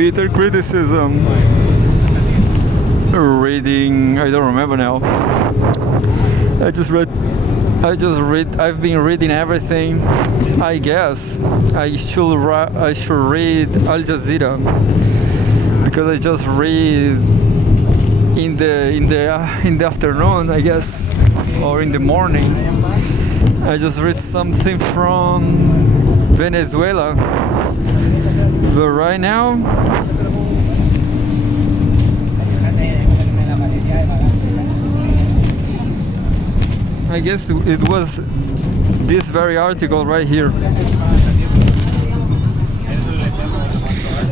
bitter criticism. Reading, I don't remember now. I just read. I've been reading everything. I guess I should read Al Jazeera because I just read in the afternoon, I guess, or in the morning. I just read something from Venezuela, but right now I guess it was this very article right here.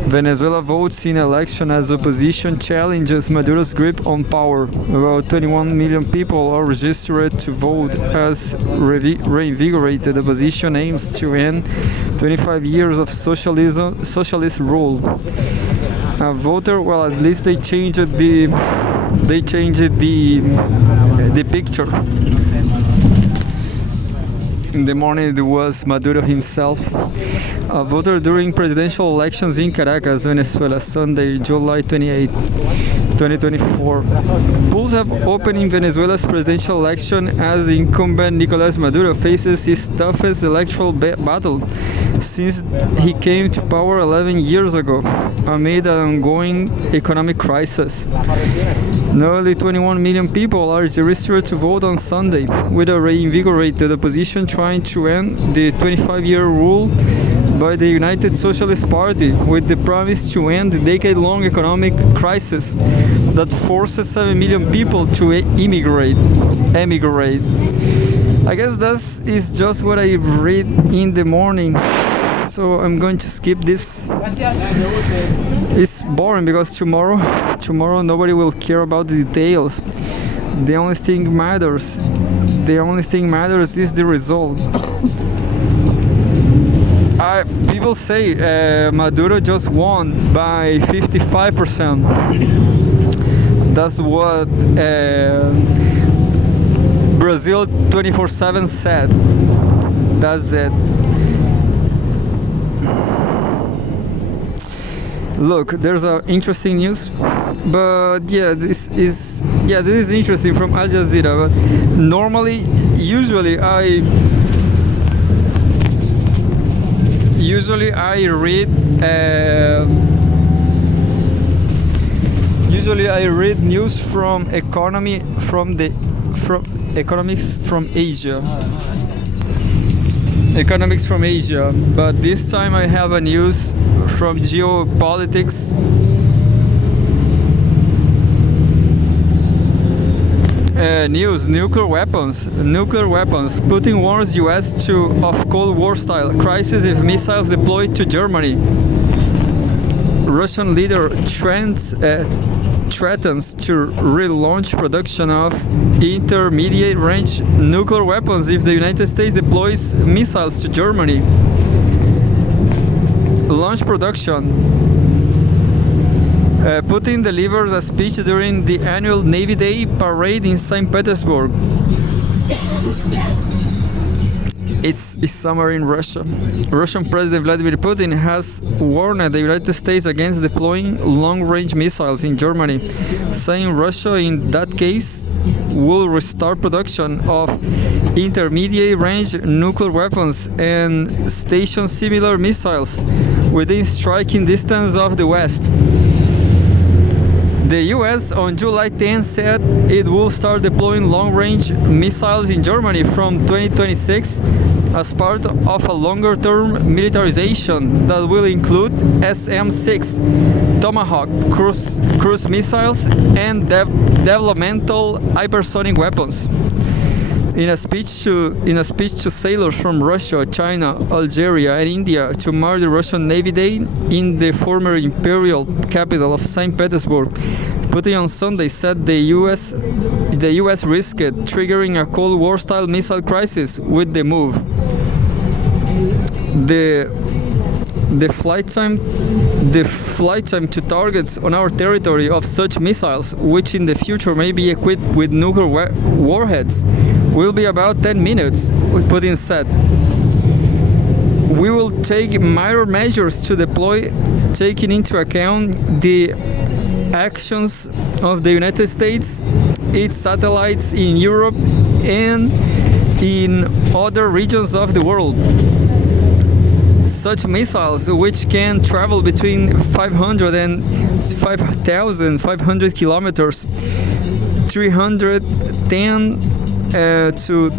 Venezuela votes in election as opposition challenges Maduro's grip on power. About 21 million people are registered to vote as reinvigorated opposition aims to end 25 years of socialist rule. A voter, well, at least they changed the picture. In the morning it was Maduro himself. A voter during presidential elections in Caracas, Venezuela, Sunday, July 28, 2024. Polls have opened in Venezuela's presidential election as the incumbent Nicolás Maduro faces his toughest electoral battle since he came to power 11 years ago, amid an ongoing economic crisis. Nearly 21 million people are registered to vote on Sunday, with a reinvigorated opposition trying to end the 25-year rule by the United Socialist Party, with the promise to end the decade-long economic crisis that forces 7 million people to emigrate. I guess that is just what I read in the morning, so I'm going to skip this. It's boring because tomorrow nobody will care about the details. The only thing matters is the result. People say Maduro just won by 55%. That's what Brazil 24/7 said. That's it. Look, there's interesting news, but this is interesting from Al Jazeera. But usually I read news from economics from Asia, but this time I have a news from geopolitics. Nuclear weapons. Putin warns US of Cold War style crisis if missiles deployed to Germany. Russian leader threatens to relaunch production of intermediate range nuclear weapons if the United States deploys missiles to Germany. Launch production. Putin delivers a speech during the annual Navy Day parade in St. Petersburg. It's summer in Russia. Russian President Vladimir Putin has warned the United States against deploying long-range missiles in Germany, saying Russia in that case will restart production of intermediate-range nuclear weapons and station similar missiles within striking distance of the West. The US on July 10 said it will start deploying long-range missiles in Germany from 2026 as part of a longer-term militarization that will include SM-6 Tomahawk cruise missiles and developmental hypersonic weapons. In a speech to sailors from Russia, China, Algeria, and India to mark the Russian Navy Day in the former imperial capital of St. Petersburg, Putin on Sunday said the U.S. risked triggering a Cold War-style missile crisis with the move. The flight time to targets on our territory of such missiles, which in the future may be equipped with nuclear warheads, will be about 10 minutes, Putin said. We will take minor measures to deploy, taking into account the actions of the United States, its satellites in Europe, and in other regions of the world. Such missiles, which can travel between 500 and 5,500 kilometers, 310 to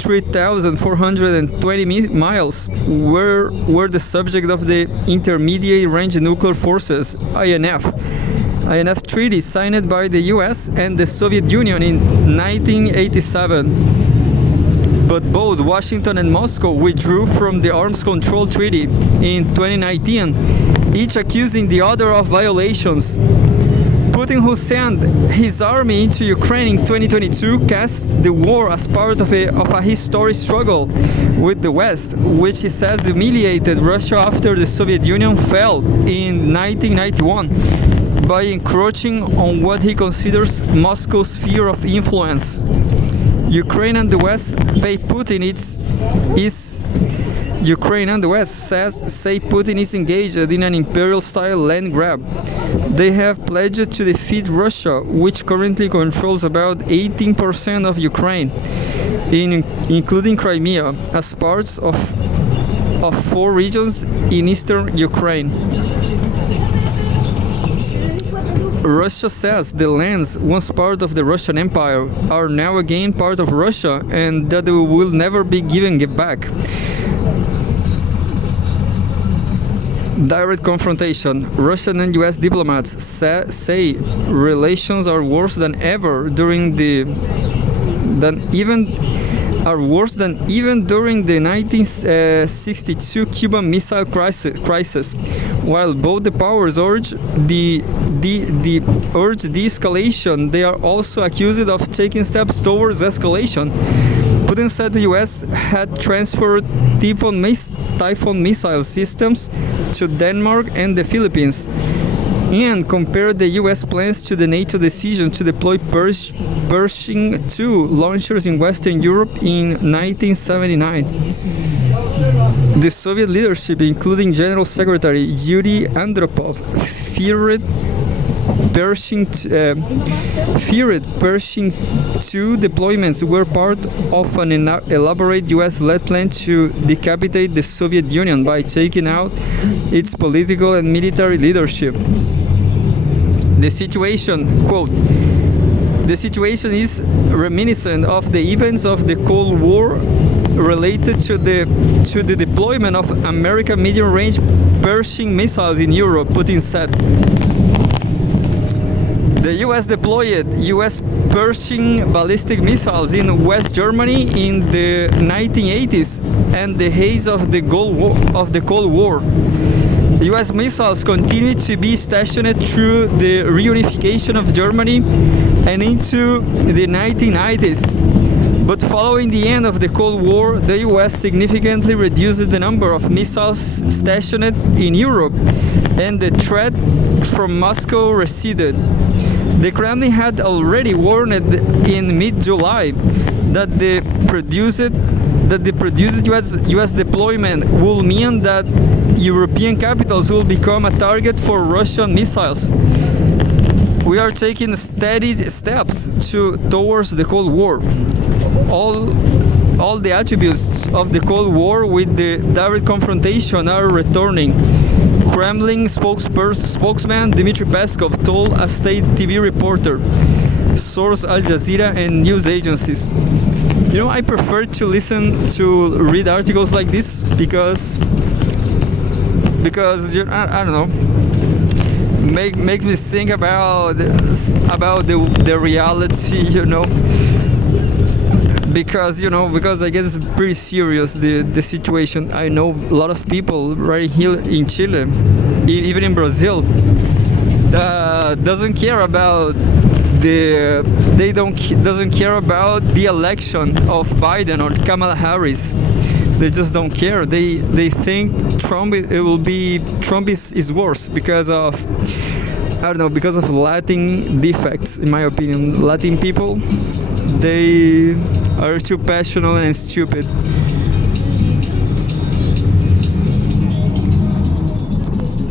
3,420 miles, were the subject of the Intermediate Range Nuclear Forces (INF) treaty signed by the US and the Soviet Union in 1987. But both Washington and Moscow withdrew from the Arms Control Treaty in 2019, each accusing the other of violations. Putin, who sent his army into Ukraine in 2022, cast the war as part of a historic struggle with the West, which he says humiliated Russia after the Soviet Union fell in 1991 by encroaching on what he considers Moscow's sphere of influence. Ukraine and the West say Putin is engaged in an imperial-style land grab. They have pledged to defeat Russia, which currently controls about 18% of Ukraine, including Crimea, as parts of 4 regions in eastern Ukraine. Russia says the lands, once part of the Russian Empire, are now again part of Russia and that they will never be given back. Direct confrontation. Russian and US diplomats say relations are worse than ever during even during the 1962 Cuban Missile Crisis, while both the powers urge de-escalation. They are also accused of taking steps towards escalation. Putin said the US had transferred Typhoon missile systems to Denmark and the Philippines, and compared the US plans to the NATO decision to deploy Pershing II launchers in Western Europe in 1979. The Soviet leadership, including General Secretary Yuri Andropov, feared Pershing II deployments were part of an elaborate US-led plan to decapitate the Soviet Union by taking out its political and military leadership. The situation, quote, "The situation is reminiscent of the events of the Cold War related to the deployment of American medium-range Pershing missiles in Europe," Putin said. The US deployed US Pershing ballistic missiles in West Germany in the 1980s and the haze of the Cold War. US missiles continued to be stationed through the reunification of Germany and into the 1990s. But following the end of the Cold War, the US significantly reduced the number of missiles stationed in Europe, and the threat from Moscow receded. The Kremlin had already warned in mid-July that the produced US deployment will mean that European capitals will become a target for Russian missiles. We are taking steady steps towards the Cold War. All the attributes of the Cold War with the direct confrontation are returning, Kremlin spokesman Dmitry Peskov told a state TV reporter, source Al Jazeera and news agencies. You know, I prefer to read articles like this because I don't know, makes me think about the reality, you know. Because I guess it's pretty serious, the situation. I know a lot of people right here in Chile, even in Brazil, that doesn't care about the election of Biden or Kamala Harris. They just don't care. They think Trump is worse because of, I don't know, because of Latin defects, in my opinion. Latin people, they are too passionate and stupid.